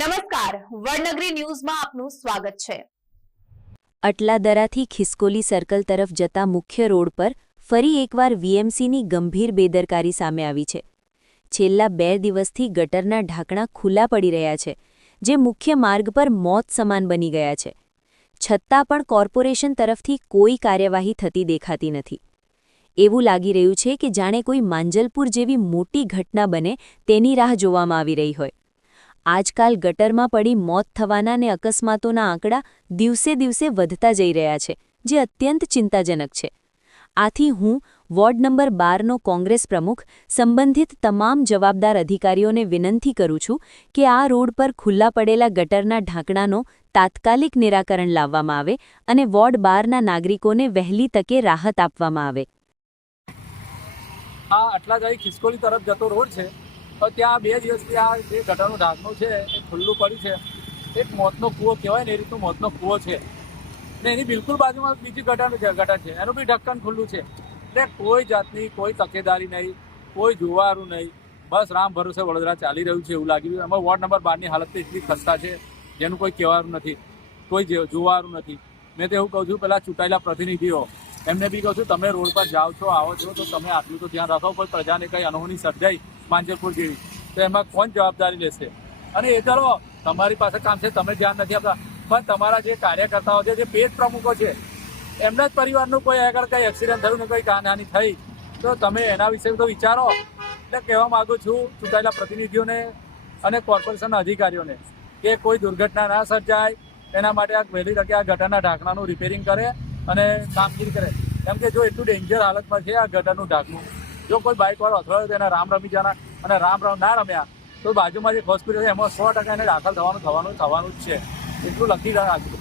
વડનગરી ન્યૂઝમાં આપનું સ્વાગત છે. અટલાદરાથી ખિસકોલી સર્કલ તરફ જતા મુખ્ય રોડ પર ફરી એકવાર વીએમસીની ગંભીર બેદરકારી સામે આવી છે. છેલ્લા બે દિવસથી ગટરના ઢાંકણા ખુલ્લા પડી રહ્યા છે, જે મુખ્ય માર્ગ પર મોત સમાન બની ગયા છે. છતાં પણ કોર્પોરેશન તરફથી કોઈ કાર્યવાહી થતી દેખાતી નથી. એવું લાગી રહ્યું છે કે જાણે કોઈ માંજલપુર જેવી મોટી ઘટના બને તેની રાહ જોવામાં આવી રહી હોય. આજકાલ ગટરમાં પડી મોત થવાના અને અકસ્માતોના આંકડા દિવસે દિવસે વધતા જઈ રહ્યા છે, જે અત્યંત ચિંતાજનક છે. આથી હું વોર્ડ નંબર બારનો કોંગ્રેસ પ્રમુખ સંબંધિત તમામ જવાબદાર અધિકારીઓને વિનંતી કરું છું કે આ રોડ પર ખુલ્લા પડેલા ગટરના ઢાંકણાનો તાત્કાલિક નિરાકરણ લાવવામાં આવે અને વોર્ડ બારના નાગરિકોને વહેલી તકે રાહત આપવામાં આવે. આ અટલાજાઈ ખિસકોલી તરફ જતો રોડ છે. તો ત્યાં બે દિવસથી આ જે ગટરનું ઢાંકણું છે, એ ખુલ્લું પડ્યું છે. એક મોતનો કૂવો કહેવાય ને, એ રીતનો મોતનો કૂવો છે. ને એની બિલકુલ બાજુમાં બીજી ગટર ગટર છે. એનું બી ઢક્કન ખુલ્લું છે. એટલે કોઈ જાતની કોઈ તકેદારી નહીં, કોઈ જોવારું નહીં. બસ રામ ભરોસે વડોદરા ચાલી રહ્યું છે એવું લાગી રહ્યું એમાં વોર્ડ નંબર બારની હાલત એટલી ખસ્તા છે, જેનું કોઈ કહેવાનું નથી. કોઈ જોવાનું નથી. મેં તો એવું કહું છું, પેલા ચૂંટાયેલા પ્રતિનિધિઓ, એમને બી કહું છું, તમે રોડ પર જાઓ છો, આવો છો, તો તમે આટલું તો ધ્યાન રાખો, પણ પ્રજાને કંઈ અનહોની સર્જાઈ માંજલપુર જેવી. તો એમાં કોણ જવાબદારી લેશે? અને એ ચલો, તમારી પાસે કામ છે, તમે ધ્યાન નથી આપતા. પણ તમારા જે કાર્યકર્તાઓ છે, જે પેજ પ્રમુખો છે, એમના જ પરિવારનું કોઈ આગળ કંઈ એક્સિડન્ટ થયું ને કોઈ કાનહાની થઈ, તો તમે એના વિશે તો વિચારો. એટલે કહેવા માગું છું, ચૂંટાયેલા પ્રતિનિધિઓને અને કોર્પોરેશનના અધિકારીઓને, કે કોઈ દુર્ઘટના ના સર્જાય, એના માટે આ વહેલી તકે આ ગટરના ઢાંકણાનું રિપેરિંગ કરે અને કામગીરી કરે. કેમ કે જો એટલું ડેન્જર હાલતમાં છે, આ ગટરનું ઢાંકણું જો કોઈ બાઇકવાળો અથડાયો તો એને રામ રમી જાના અને રામ રામ ના રમ્યા, તો બાજુમાં જે હોસ્પિટલ છે એમાં સો ટકા એને દાખલ થવાનું થવાનું થવાનું જ છે. એટલું લખી રાખજો.